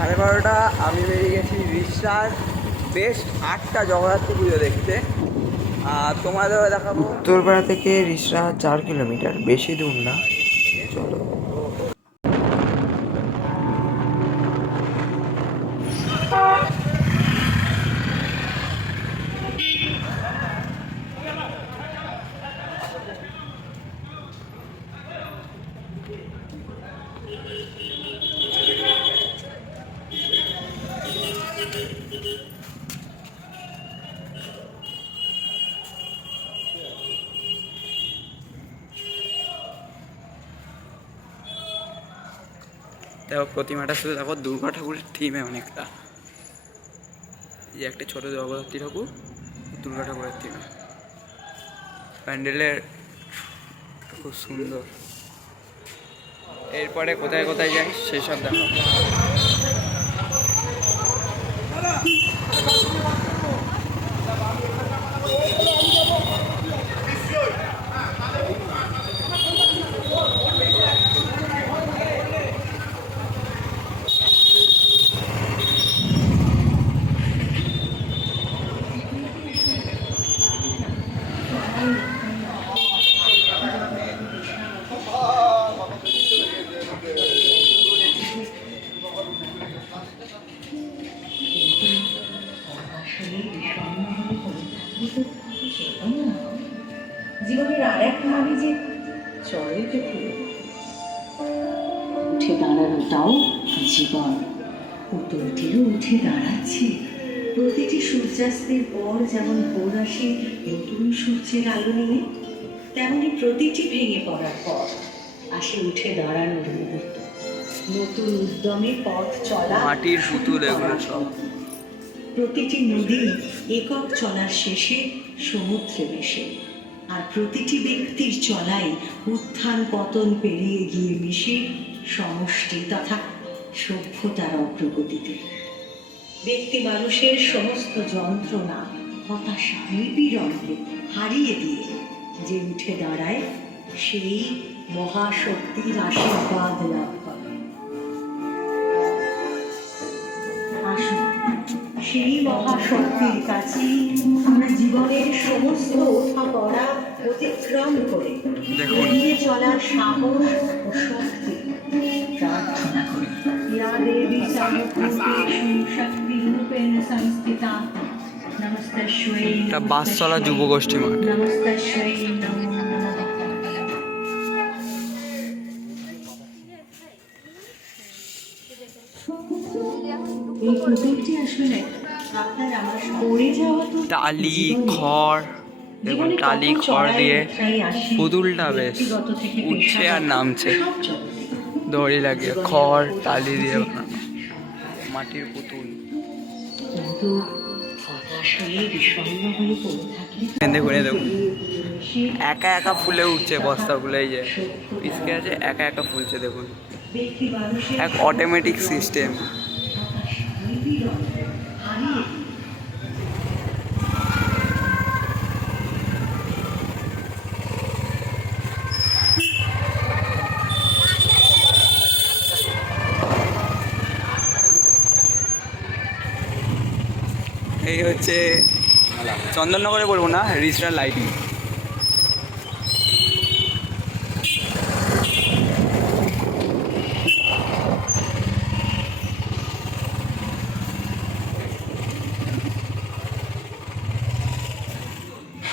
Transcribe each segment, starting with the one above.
12:30 আমি বেরিয়ে গেছি রিষড়ার বেশ 8টা জগদ্ধাত্রী পুজো দেখতে। আর তোমাদেরও দেখাবো। উত্তরপাড়া থেকে রিষড়া 4 কিলোমিটার, বেশি দূর না। চলো। দেখো প্রতিমাটা শুধু দেখো দুর্গা ঠাকুরের থিমে অনেকটা। এই একটা ছোট জগদ্ধাত্রী ঠাকুর দুর্গা ঠাকুরের থিমে, প্যান্ডেলের খুব সুন্দর। এরপরে কোথায় কোথায় যাই সেসব দেখো। জীবনের আর এক নামে যে চড়াইতে উঠে দাঁড়ানোটাও জীবন। পুতুলটিরও উঠে দাঁড়াচ্ছে। প্রতিটি সূর্যাস্তের পর যেমন ভোর আসে নতুন সূর্যের আলো নিয়ে, তেমনি প্রতিটি ভেঙে পড়ার পর আসে উঠে দাঁড়ানোর মুহূর্ত। নতুন উদ্যমে পথ চলা, মাটির পুতুল এগুলো সব। প্রতিটি নদী একক চলার শেষে সমুদ্রে মেশে, আর প্রতিটি ব্যক্তির চলাই উত্থান পতন পেরিয়ে গিয়ে মিশে সমষ্টি তথা সভ্যতার অগ্রগতিতে। ব্যক্তি মানুষের সমস্ত যন্ত্রণা, হতাশা, নিপীড়নকে হারিয়ে দিয়ে যে উঠে দাঁড়ায়, সেই মহাশক্তির আশীর্বাদ লাভ করে। আসুন সেই মহাশক্তির কাছে আমরা জীবনের সমস্ত ওঠা পড়া অতিক্রম করে এগিয়ে চলার সাহস ও শক্তি প্রার্থনা করি। ইয়া দেবী সর্বভূতেষু শক্তিরূপেণ সংস্থিতা নমস্তস্যৈ। এটা বাসতলা যুবগোষ্ঠী মাঠ। নমস্তস্যৈ নমো নমঃ। এই পুতুলটি আসলে আপনার আমার পড়ে যাওয়া তো টালি খড়, দেখুন টালি খড় দিয়ে পুতুলটা বেশ উঠছে আর নামছে। দড়ি লাগিয়ে খড় টালি দিয়ে বানানো মাটির পুতুল। দেখুন দেখুন একা একা ফুলে উঠছে বস্তাগুলো, এই যে পিসকে আছে একা একা ফুলছে। দেখুন এক অটোমেটিক সিস্টেম। এই হচ্ছে চন্দননগরে বলবো না, রিষড়ার লাইটিং।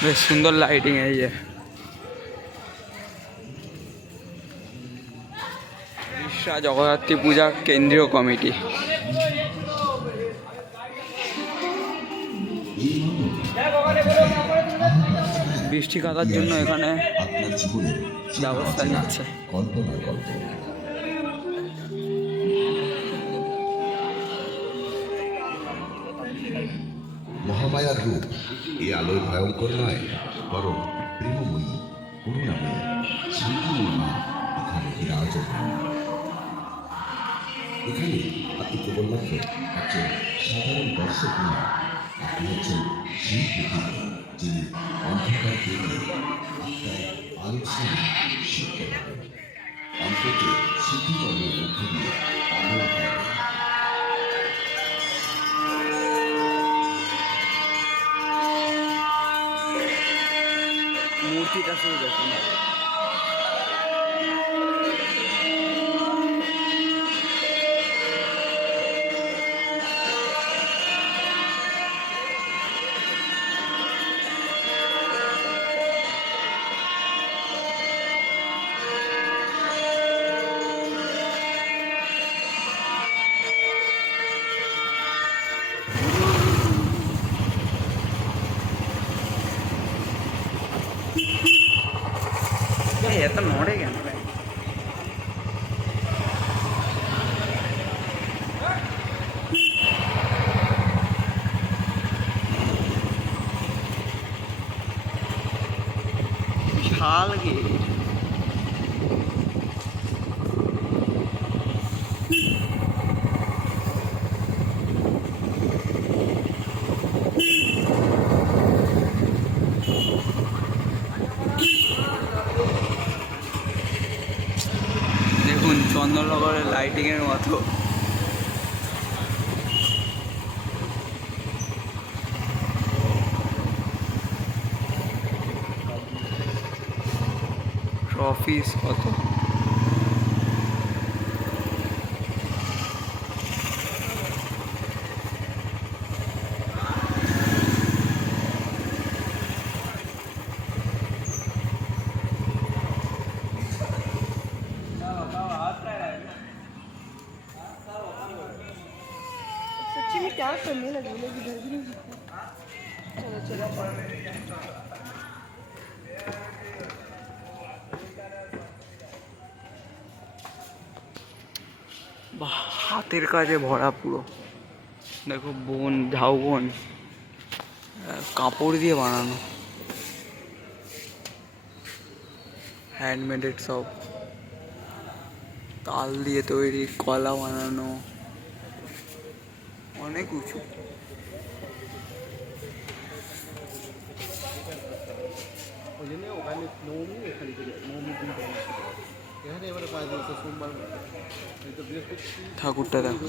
বেশ সুন্দর লাইটিং। এই যে রিষড়া জগদ্ধাত্রী পূজা কেন্দ্রীয় কমিটি। বৃষ্টি কাটার জন্য এখানে ব্যবস্থা নিচ্ছে। মহামায়ার রূপ এই আলোয় ভয়ঙ্কর নয়, বরং প্রেমময়ী, করুণাময়ী, শান্তিময়ী মা এখানে বিরাজমান। এখানে আপনি কেবলমাত্র একজন সাধারণ দর্শক নয়, আপনি হচ্ছেন সেই পৃথিবী যিনি অন্ধকার পেরিয়ে আপনার আলোচনা শিখতে পারেন, অন্তত স্মৃতিকরণের মধ্য দিয়ে আলোর পাবেন। এটা শুধু দেখুন। এত নড়ে কেন? বিশাল গেট। দেখুন চন্দননগরের লাইটিংয়ের মতো। ট্রফিস কত! सच्ची में क्या करने लगे लोग इधर भी नहीं जीते। चलो चलो বাহ, হাতের কাজে ভরা পুরো। দেখো বোন, ঝাউবন কাপড় দিয়ে বানানো, হ্যান্ডমেডেড সব, তাল দিয়ে তৈরি, কলা বানানো, অনেক উঁচু। ঠাকুরটা দেখো,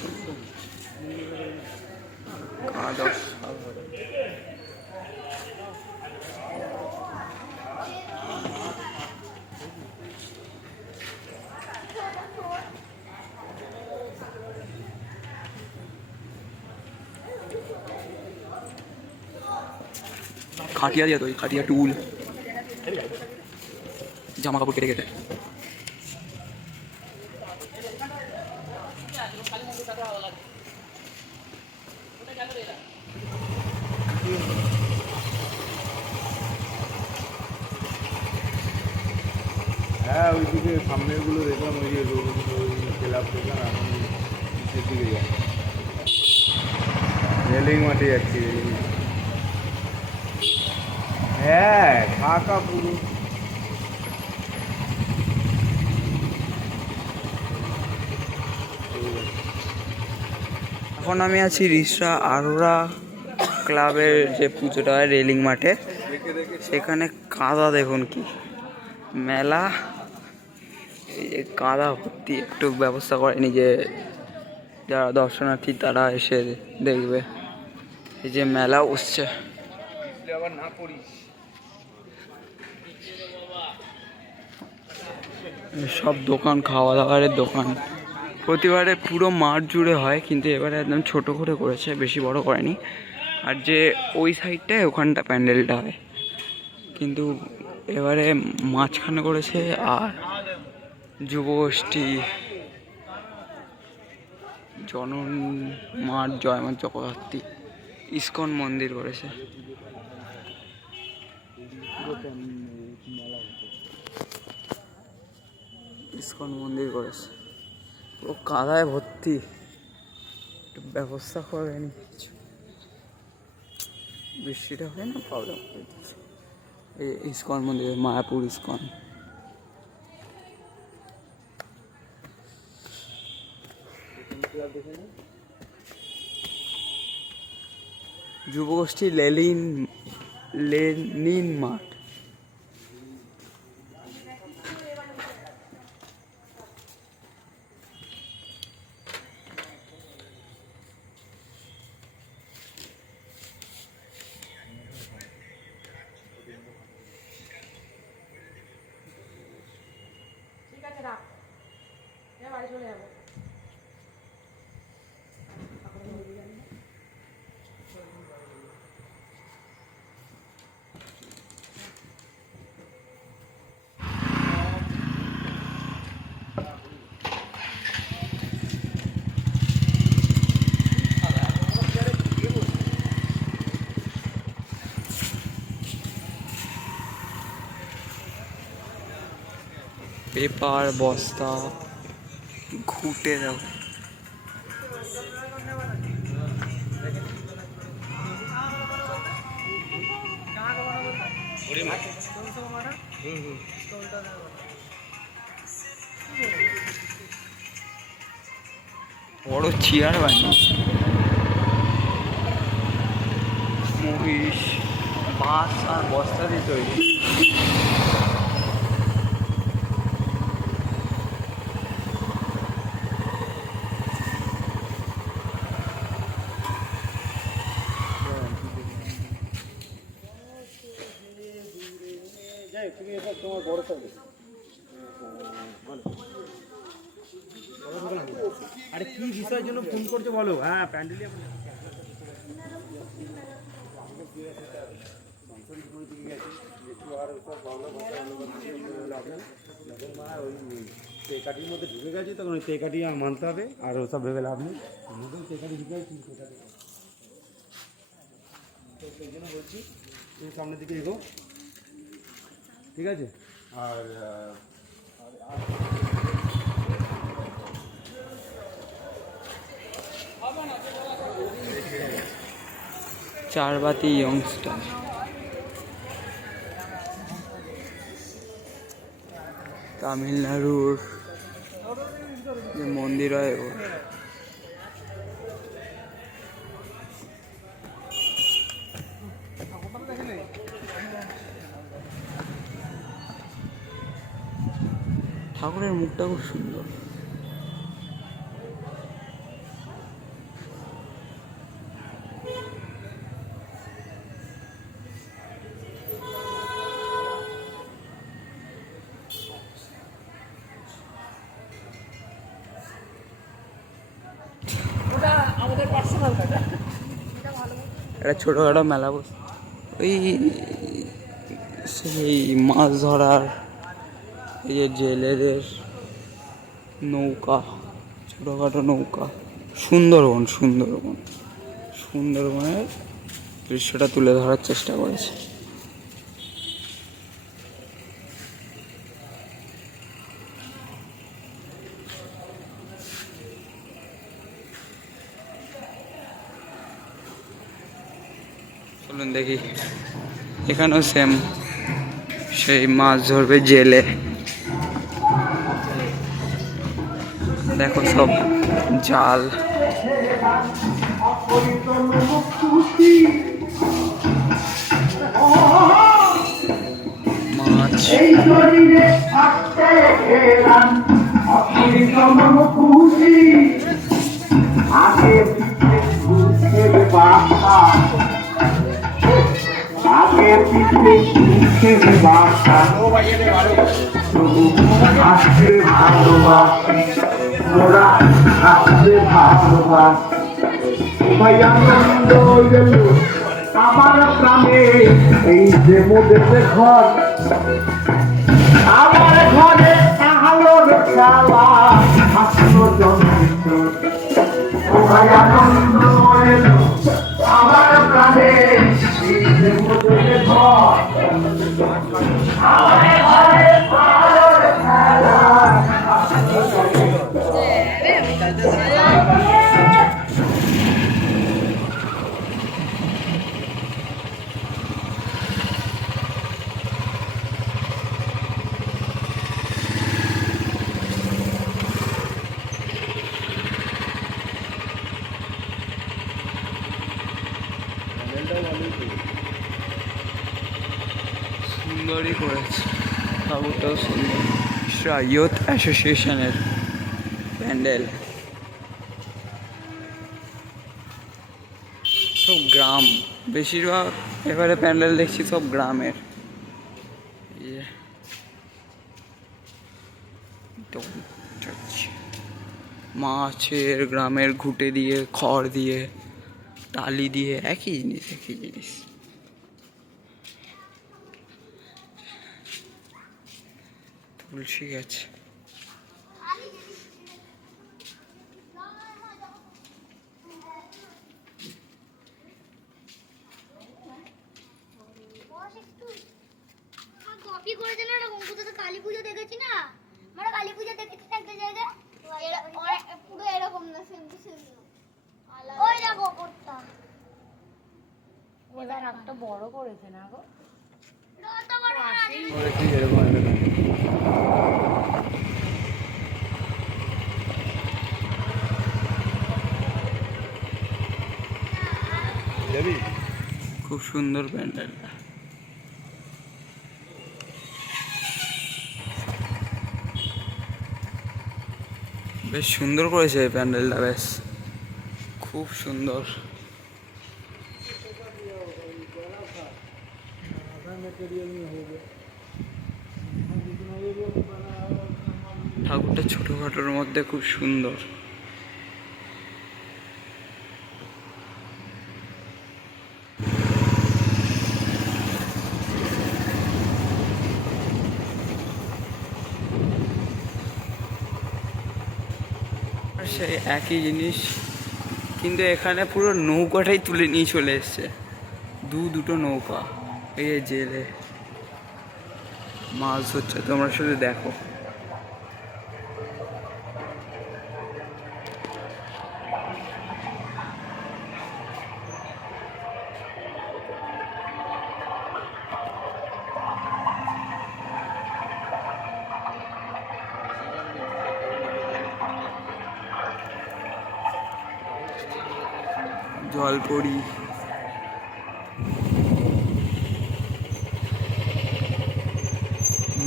দশ খাটিয়া দিয়ে তৈরি, খাটিয়া টুল, জামা কাপড় কেটে কেটে। হ্যাঁ ওইদিকে সামনেরগুলো দেখলাম, ওই যে ওই ক্লাব দোকান, এখন নিচের দিকে যায়, রেলিং মাঠে যাচ্ছি। হ্যাঁ ফাঁকা পুরো। এখন আমি আছি রিসরা আরোরা ক্লাবের যে পুজোটা হয় রেলিং মাঠে, সেখানে কাদা দেখুন কি মেলা, এই যে কাদা ভর্তি। একটু ব্যবস্থা করেনি যে যারা দর্শনার্থী তারা এসে দেখবে। এই যে মেলা বসছে, আবার না করিস সব দোকান, খাওয়া দাওয়ারের দোকান। প্রতিবারে পুরো মাঠ জুড়ে হয়, কিন্তু এবারে একদম ছোট করে করেছে, বেশি বড় করেনি। আর যে ওই সাইডটায় ওখানটা প্যান্ডেলটা হয়, কিন্তু এবারে মাঝখানে করেছে। আর যুবগোষ্ঠী, জনন মাঠ, জয়মা চক্রবর্তী, ইস্কন মন্দির করেছে। ইস্কন মন্দির করেছে, পুরো কাদায় ভর্তি, একটু ব্যবস্থা করেনি কিছু। বৃষ্টিটা হয় না, প্রবলেম করে দিচ্ছে। এই ইস্কন মন্দির, মায়াপুর ইস্কন। যুবগোষ্ঠী লেনিন মাঠ। রাখ, বাড়ি চলে যাবো। পেপার বস্তা ঘুটে দাও। বড় চেয়ার বানিয়েছে, মহিষ বাঁশ আর বস্তা দিয়ে তৈরি। আরে কি বিষয়ের জন্য ফোন করছো বলো? হ্যাঁ প্যান্ডেলে তেকাটির মধ্যে ঢুকে গেছি, তখন ওই তেকাটি আর মানতে হবে, আর ওসব ভেবে লাভ নেই। আমাদের তেকাটি ঢুকে গেছি, তেকাটি তো সেই জন্য বলছি তুমি সামনের দিকে এগো, ঠিক আছে? আর চারবাতি ইয়ংস্টার, তামিলনাড়ুর যে মন্দির হয় ওর। ঠাকুরের মুখটা খুব সুন্দর। একটা ছোটোখাটো মেলা বসে, ওই সেই মাছ ধরার, এই যে জেলেদের নৌকা, ছোটোখাটো নৌকা। সুন্দরবনের দৃশ্যটা তুলে ধরার চেষ্টা করেছে। চলুন দেখি, এখানেও সেম সেই মাছ ধরবে জেলে। দেখো সব জাল, মাছ। আমার প্রাণে এই যে মোদের ঘর, আমার ঘরে আলোর খেলা হাসলো জন্মিত, আনন্দ এলো আমার প্রাণে এই যে মোদের ঘর, আমার ঘরে আলোর খেলা হাসলো জন্মিত। সুন্দরই করেছে, ঠাকুরটাও সুন্দর। ইয়ুথ অ্যাসোসিয়েশনের প্যান্ডেল, সব গ্রাম বেশিরভাগ। এবারে প্যান্ডেল দেখছি সব গ্রামের। একদম মাছের গ্রামের ঘুঁটে দিয়ে, খড় দিয়ে, টালি দিয়ে, একই জিনিস একই জিনিস। তুলসী গাছ, কপি করেছে না এরকম, কোথাও তো কালী পুজো দেখেছি না, আমরা কালী পুজো দেখেছি না একটা জায়গায়, পুরো এরকম না, সেম টু সেম ওই দেখো করতা এবার একটা বড় করেছে না গো। কত বড় আছে ঠিক এরকম এরকম যাবি। খুব সুন্দর প্যান্ডেলটা। বেশ সুন্দর করেছে এই প্যান্ডেলটা, বেশ খুব সুন্দর। ঠাকুরটা ছোটখাটোর মধ্যে খুব সুন্দর। সেই একই জিনিস, কিন্তু এখানে পুরো নৌকাটাই তুলে নিয়ে চলে এসছে, দুটো নৌকা। এই জেলে মাছ ধরছে, তোমরা শুধু দেখো। জলপরি,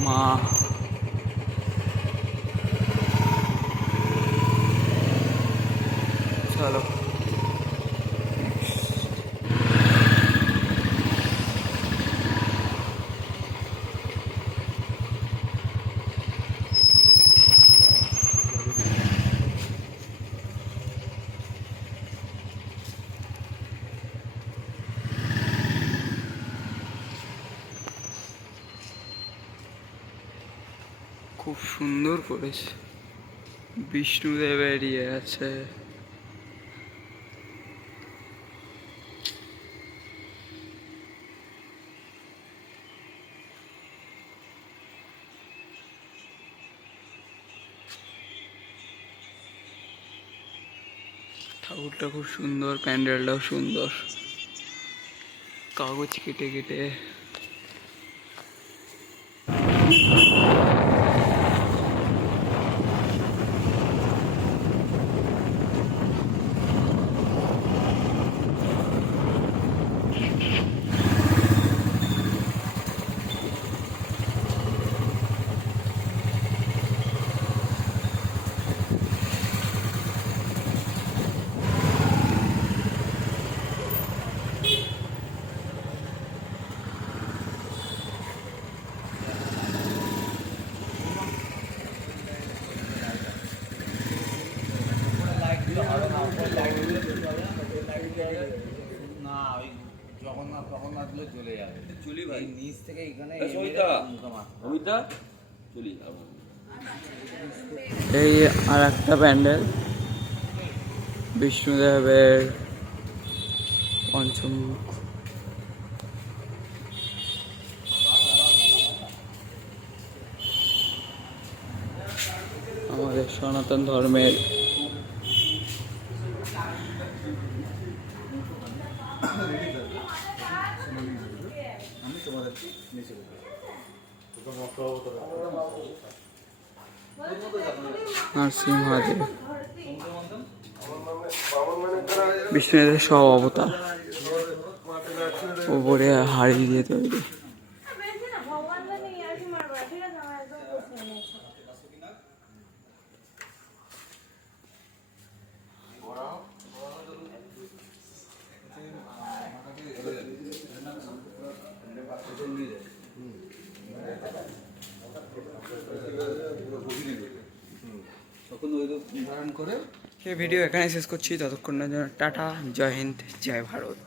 মা, চলো খুব সুন্দর করেছে, বিষ্ণুদেবের ইয়ে আছে। ঠাকুরটা খুব সুন্দর, প্যান্ডেলটাও সুন্দর, কাগজ কেটে কেটে। না ওই জগন্নাথ গুলো চলে যাবে, চলি ভাই নিচ থেকে এখানে চলি। এই আর একটা প্যান্ডেল, বিষ্ণুদেবের পঞ্চমুখ। আমাদের সনাতন ধর্মের নরসিংহদেব, বিষ্ণুদেবের সব অবতার, ওপরে হাড়ি দিয়ে তৈরি। তখন ওই রূপ ধারণ করে এই ভিডিও এখানে শেষ করছি, ততক্ষণের জন্য টাটা, জয় হিন্দ, জয় ভারত।